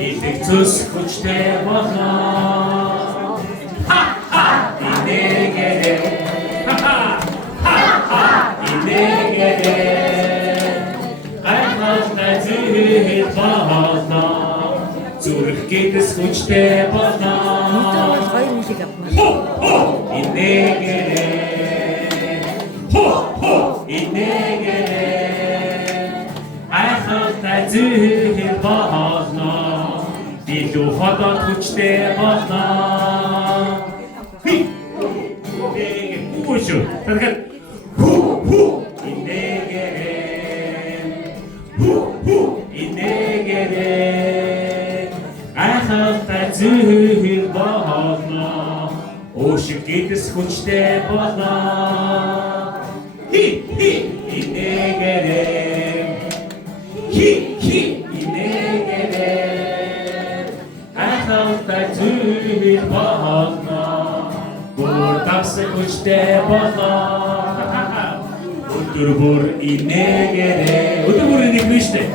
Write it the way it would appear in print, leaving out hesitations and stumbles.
Илэг цус хүчтэй болно. Инээгээрээ инээгээрээ гайхалтай зүйл болно. Зүрх гэдэс хүчтэй болно. Инээгээрээ гайхалтай зүйл болно. Илүү хотод хүчтэй болно. Үгүй тэгэхээр инээгээрээ гайхалтай зүйл болно. Өшиг гэдэс хүчтэй болно. Инээгээрээ инээгээрээ гайхалтай зүйл болно. Бүр тасаг хүчтэй болно. Өдөр бүр инээгээрээ өдөр бүр инээгээрээ